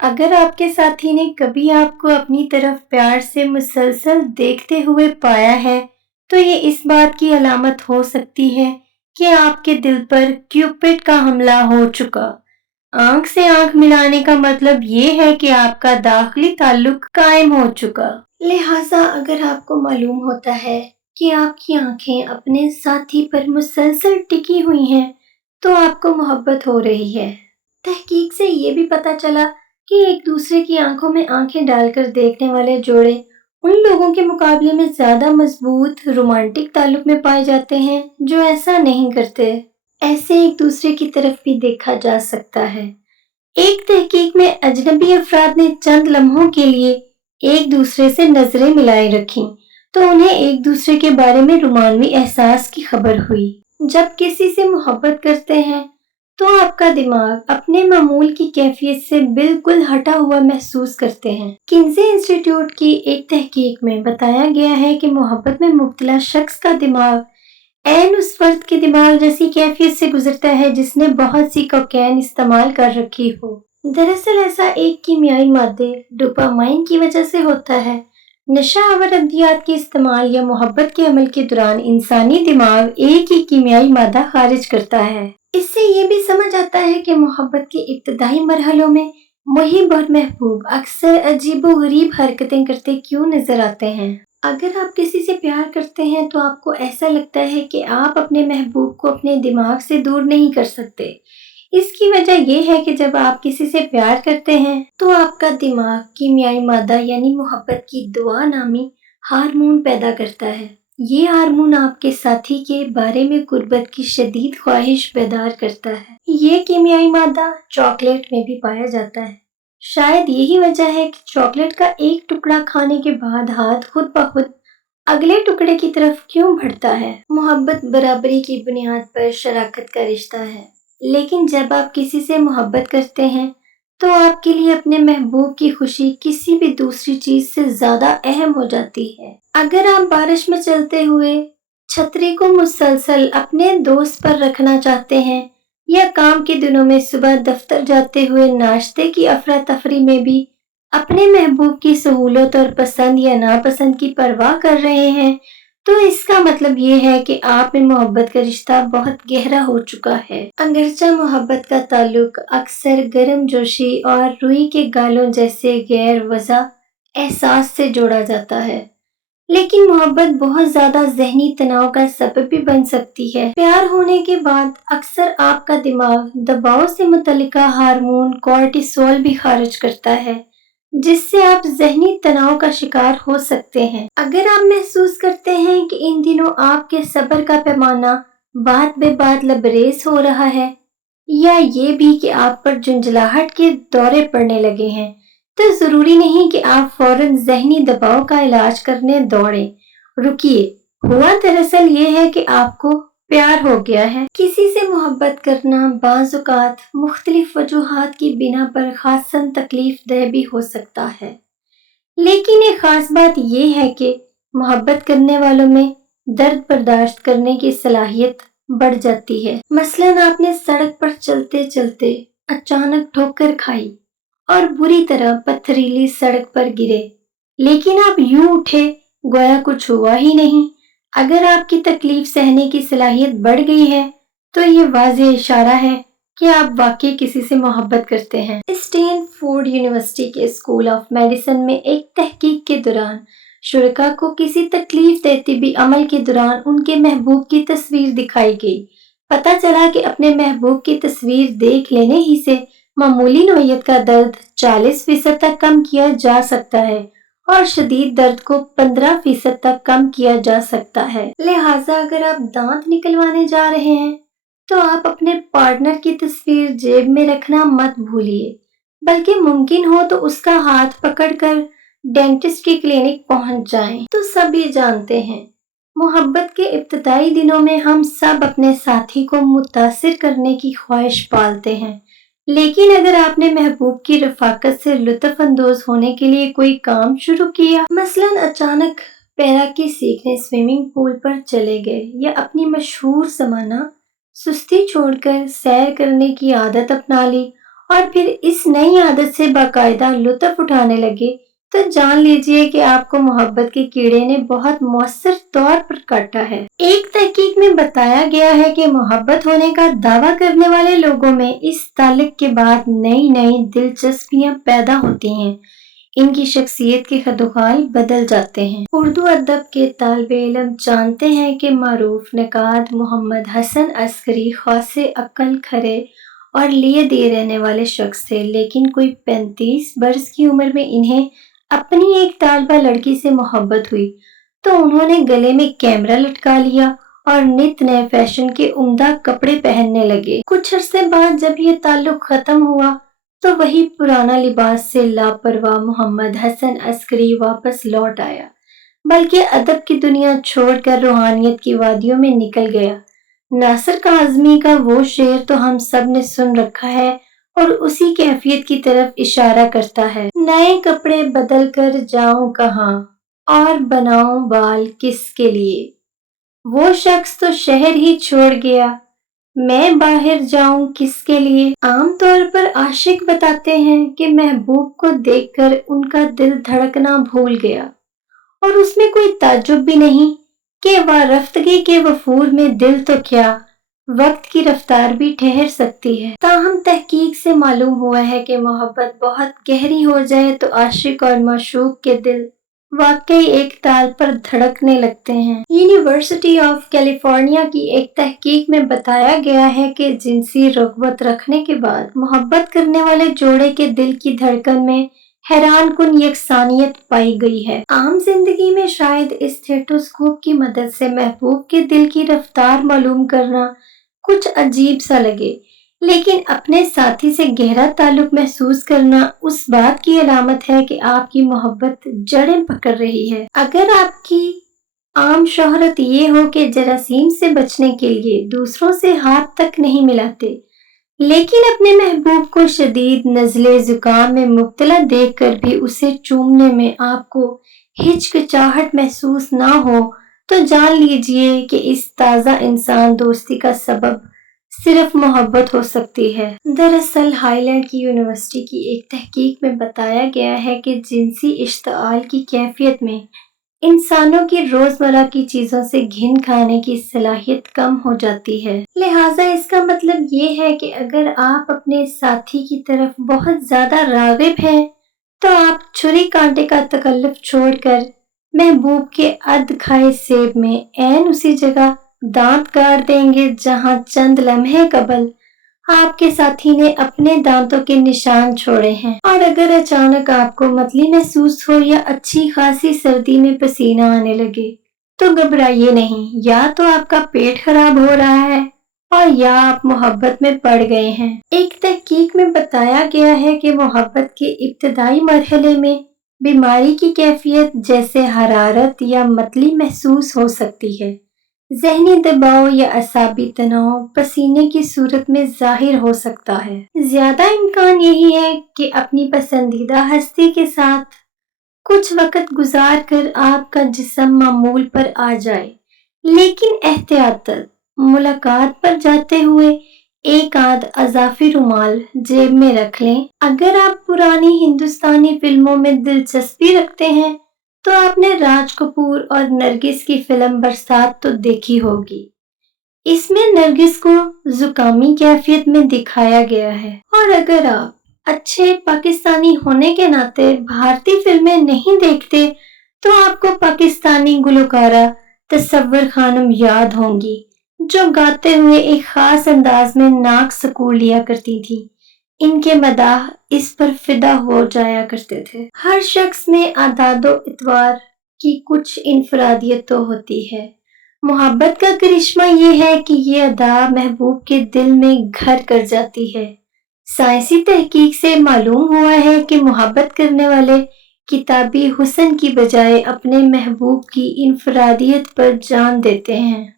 اگر آپ کے ساتھی نے کبھی آپ کو اپنی طرف پیار سے مسلسل دیکھتے ہوئے پایا ہے تو یہ اس بات کی علامت ہو سکتی ہے کہ آپ کے دل پر کیوپٹ کا حملہ ہو چکا۔ آنکھ سے آنکھ ملانے کا مطلب یہ ہے کہ آپ کا داخلی تعلق قائم ہو چکا۔ لہٰذا اگر آپ کو معلوم ہوتا ہے کہ آپ کی آنکھیں اپنے ساتھی پر مسلسل ٹکی ہوئی ہیں تو آپ کو محبت ہو رہی ہے۔ تحقیق سے یہ بھی پتہ چلا کہ ایک دوسرے کی آنکھوں میں آنکھیں ڈال کر دیکھنے والے جوڑے ان لوگوں کے مقابلے میں زیادہ مضبوط رومانٹک تعلق میں پائے جاتے ہیں جو ایسا نہیں کرتے۔ ایسے ایک دوسرے کی طرف بھی دیکھا جا سکتا ہے۔ ایک تحقیق میں اجنبی افراد نے چند لمحوں کے لیے ایک دوسرے سے نظریں ملائے رکھیں تو انہیں ایک دوسرے کے بارے میں رومانوی احساس کی خبر ہوئی۔ جب کسی سے محبت کرتے ہیں تو آپ کا دماغ اپنے معمول کی کیفیت سے بالکل ہٹا ہوا محسوس کرتے ہیں۔ کنزی انسٹی ٹیوٹ کی ایک تحقیق میں بتایا گیا ہے کہ محبت میں مبتلا شخص کا دماغ عین اس فرد کے دماغ جیسی کیفیت سے گزرتا ہے جس نے بہت سی کوکین استعمال کر رکھی ہو۔ دراصل ایسا ایک کیمیائی مادے ڈوپامائن کی وجہ سے ہوتا ہے۔ نشہ آور ادویات کے استعمال یا محبت کے عمل کے دوران انسانی دماغ ایک ہی کیمیائی مادہ خارج کرتا ہے۔ اس سے یہ بھی سمجھ آتا ہے کہ محبت کے ابتدائی مرحلوں میں محب اور محبوب اکثر عجیب و غریب حرکتیں کرتے کیوں نظر آتے ہیں۔ اگر آپ کسی سے پیار کرتے ہیں تو آپ کو ایسا لگتا ہے کہ آپ اپنے محبوب کو اپنے دماغ سے دور نہیں کر سکتے۔ اس کی وجہ یہ ہے کہ جب آپ کسی سے پیار کرتے ہیں تو آپ کا دماغ کیمیائی مادہ یعنی محبت کی دعا نامی ہارمون پیدا کرتا ہے۔ یہ ہارمون آپ کے ساتھی کے بارے میں قربت کی شدید خواہش بیدار کرتا ہے۔ یہ کیمیائی مادہ چاکلیٹ میں بھی پایا جاتا ہے۔ شاید یہی وجہ ہے کہ چاکلیٹ کا ایک ٹکڑا کھانے کے بعد ہاتھ خود بخود اگلے ٹکڑے کی طرف کیوں بڑھتا ہے۔ محبت برابری کی بنیاد پر شراکت کا رشتہ ہے، لیکن جب آپ کسی سے محبت کرتے ہیں تو آپ کے لیے اپنے محبوب کی خوشی کسی بھی دوسری چیز سے زیادہ اہم ہو جاتی ہے۔ اگر آپ بارش میں چلتے ہوئے چھتری کو مسلسل اپنے دوست پر رکھنا چاہتے ہیں یا کام کے دنوں میں صبح دفتر جاتے ہوئے ناشتے کی افراتفری میں بھی اپنے محبوب کی سہولت اور پسند یا ناپسند کی پرواہ کر رہے ہیں تو اس کا مطلب یہ ہے کہ آپ میں محبت کا رشتہ بہت گہرا ہو چکا ہے۔ اگرچہ محبت کا تعلق اکثر گرم جوشی اور روئی کے گالوں جیسے غیر واضح احساس سے جوڑا جاتا ہے، لیکن محبت بہت زیادہ ذہنی تناؤ کا سبب بھی بن سکتی ہے۔ پیار ہونے کے بعد اکثر آپ کا دماغ دباؤ سے متعلقہ ہارمون کورٹیسول بھی خارج کرتا ہے جس سے آپ ذہنی تناؤ کا شکار ہو سکتے ہیں۔ اگر آپ محسوس کرتے ہیں کہ ان دنوں آپ کے صبر کا پیمانہ بات بے بات لبریز ہو رہا ہے یا یہ بھی کہ آپ پر جھنجھلاہٹ کے دورے پڑنے لگے ہیں تو ضروری نہیں کہ آپ فوراً ذہنی دباؤ کا علاج کرنے دوڑیں۔ رکیے، ہوا دراصل یہ ہے کہ آپ کو پیار ہو گیا ہے۔ کسی سے محبت کرنا بعض اوقات مختلف وجوہات کی بنا پر خاصاً تکلیف دہ بھی ہو سکتا ہے، لیکن ایک خاص بات یہ ہے کہ محبت کرنے والوں میں درد برداشت کرنے کی صلاحیت بڑھ جاتی ہے۔ مثلاً آپ نے سڑک پر چلتے چلتے اچانک ٹھوکر کھائی اور بری طرح پتھریلی سڑک پر گرے، لیکن آپ یوں اٹھے گویا کچھ ہوا ہی نہیں۔ اگر آپ کی تکلیف سہنے کی صلاحیت بڑھ گئی ہے تو یہ واضح اشارہ ہے کہ آپ واقعی کسی سے محبت کرتے ہیں۔ اسٹین فورڈ یونیورسٹی کے اسکول آف میڈیسن میں ایک تحقیق کے دوران شرکاء کو کسی تکلیف دہ طبی عمل کے دوران ان کے محبوب کی تصویر دکھائی گئی۔ پتہ چلا کہ اپنے محبوب کی تصویر دیکھ لینے ہی سے معمولی نوعیت کا درد 40% تک کم کیا جا سکتا ہے اور شدید درد کو 15% تک کم کیا جا سکتا ہے۔ لہٰذا اگر آپ دانت نکلوانے جا رہے ہیں تو آپ اپنے پارٹنر کی تصویر جیب میں رکھنا مت بھولیے، بلکہ ممکن ہو تو اس کا ہاتھ پکڑ کر ڈینٹسٹ کی کلینک پہنچ جائیں۔ تو سب یہ جانتے ہیں، محبت کے ابتدائی دنوں میں ہم سب اپنے ساتھی کو متاثر کرنے کی خواہش پالتے ہیں، لیکن اگر آپ نے محبوب کی رفاقت سے لطف اندوز ہونے کے لیے کوئی کام شروع کیا، مثلاً اچانک تیراکی سیکھنے سوئمنگ پول پر چلے گئے یا اپنی مشہور زمانہ سستی چھوڑ کر سیر کرنے کی عادت اپنا لی اور پھر اس نئی عادت سے باقاعدہ لطف اٹھانے لگے تو جان لیجئے کہ آپ کو محبت کے کیڑے نے بہت مؤثر طور پر کاٹا ہے۔ ایک تحقیق میں بتایا گیا ہے کہ محبت ہونے کا دعویٰ کرنے والے لوگوں میں اس تعلق کے بعد نئی نئی دلچسپیاں پیدا ہوتی ہیں، ان کی شخصیت کے خد و خال بدل جاتے ہیں۔ اردو ادب کے طالب علم جانتے ہیں کہ معروف نقاد محمد حسن عسکری خاصے عقل کھرے اور لیے دیے رہنے والے شخص تھے، لیکن کوئی 35 برس کی عمر میں انہیں اپنی ایک طالبہ لڑکی سے محبت ہوئی تو انہوں نے گلے میں کیمرہ لٹکا لیا اور نت نئے فیشن کے عمدہ کپڑے پہننے لگے۔ کچھ عرصے بعد جب یہ تعلق ختم ہوا تو وہی پرانا لباس سے لاپرواہ محمد حسن عسکری واپس لوٹ آیا، بلکہ ادب کی دنیا چھوڑ کر روحانیت کی وادیوں میں نکل گیا۔ ناصر کاظمی کا وہ شعر تو ہم سب نے سن رکھا ہے اور اسی کیفیت کی طرف اشارہ کرتا ہے۔ نئے کپڑے بدل کر جاؤں کہاں اور بناؤں بال کس کے لیے، وہ شخص تو شہر ہی چھوڑ گیا، میں باہر جاؤں کس کے لیے۔ عام طور پر عاشق بتاتے ہیں کہ محبوب کو دیکھ کر ان کا دل دھڑکنا بھول گیا، اور اس میں کوئی تعجب بھی نہیں کہ وارفتگی کے وفور میں دل تو کیا، وقت کی رفتار بھی ٹھہر سکتی ہے۔ تاہم تحقیق سے معلوم ہوا ہے کہ محبت بہت گہری ہو جائے تو عاشق اور معشوق کے دل واقعی ایک تال پر دھڑکنے لگتے ہیں۔ یونیورسٹی آف کیلیفورنیا کی ایک تحقیق میں بتایا گیا ہے کہ جنسی رغبت رکھنے کے بعد محبت کرنے والے جوڑے کے دل کی دھڑکن میں حیران کن یکسانیت پائی گئی ہے۔ عام زندگی میں شاید اسٹیتھوسکوپ کی مدد سے محبوب کے دل کی رفتار معلوم کرنا کچھ عجیب سا لگے، لیکن اپنے ساتھی سے گہرا تعلق محسوس کرنا اس بات کی علامت ہے کہ آپ کی محبت جڑیں پکڑ رہی ہے۔ اگر آپ کی عام شہرت یہ ہو کہ جراثیم سے بچنے کے لیے دوسروں سے ہاتھ تک نہیں ملاتے، لیکن اپنے محبوب کو شدید نزلے زکام میں مبتلا دیکھ کر بھی اسے چومنے میں آپ کو ہچکچاہٹ محسوس نہ ہو تو جان لیجئے کہ اس تازہ انسان دوستی کا سبب صرف محبت ہو سکتی ہے۔ دراصل ہائی لینڈ کی یونیورسٹی کی ایک تحقیق میں بتایا گیا ہے کہ جنسی اشتعال کی کیفیت میں انسانوں کی روزمرہ کی چیزوں سے گھن کھانے کی صلاحیت کم ہو جاتی ہے۔ لہٰذا اس کا مطلب یہ ہے کہ اگر آپ اپنے ساتھی کی طرف بہت زیادہ راغب ہیں تو آپ چھری کانٹے کا تکلف چھوڑ کر محبوب کے ادھ کھائے سیب میں عین اسی جگہ دانت کاٹ دیں گے جہاں چند لمحے قبل آپ کے ساتھی نے اپنے دانتوں کے نشان چھوڑے ہیں۔ اور اگر اچانک آپ کو متلی محسوس ہو یا اچھی خاصی سردی میں پسینہ آنے لگے تو گھبرائیے نہیں، یا تو آپ کا پیٹ خراب ہو رہا ہے اور یا آپ محبت میں پڑ گئے ہیں۔ ایک تحقیق میں بتایا گیا ہے کہ محبت کے ابتدائی مرحلے میں بیماری کی کیفیت جیسے حرارت یا متلی محسوس ہو سکتی ہے۔ ذہنی دباؤ یا اعصابی تناؤ پسینے کی صورت میں ظاہر ہو سکتا ہے۔ زیادہ امکان یہی ہے کہ اپنی پسندیدہ ہستی کے ساتھ کچھ وقت گزار کر آپ کا جسم معمول پر آ جائے، لیکن احتیاطاً ملاقات پر جاتے ہوئے ایک آدھ اضافی رومال جیب میں رکھ لیں۔ اگر آپ پرانی ہندوستانی فلموں میں دلچسپی رکھتے ہیں تو آپ نے راج کپور اور نرگس کی فلم برسات تو دیکھی ہوگی۔ اس میں نرگس کو زکامی کیفیت میں دکھایا گیا ہے، اور اگر آپ اچھے پاکستانی ہونے کے ناطے بھارتی فلمیں نہیں دیکھتے تو آپ کو پاکستانی گلوکارہ تصور خانم یاد ہوں گی جو گاتے ہوئے ایک خاص انداز میں ناک سکوڑ لیا کرتی تھی۔ ان کے مداح اس پر فدا ہو جایا کرتے تھے۔ ہر شخص میں اعداد و اطوار کی کچھ انفرادیت تو ہوتی ہے۔ محبت کا کرشمہ یہ ہے کہ یہ ادا محبوب کے دل میں گھر کر جاتی ہے۔ سائنسی تحقیق سے معلوم ہوا ہے کہ محبت کرنے والے کتابی حسن کی بجائے اپنے محبوب کی انفرادیت پر جان دیتے ہیں۔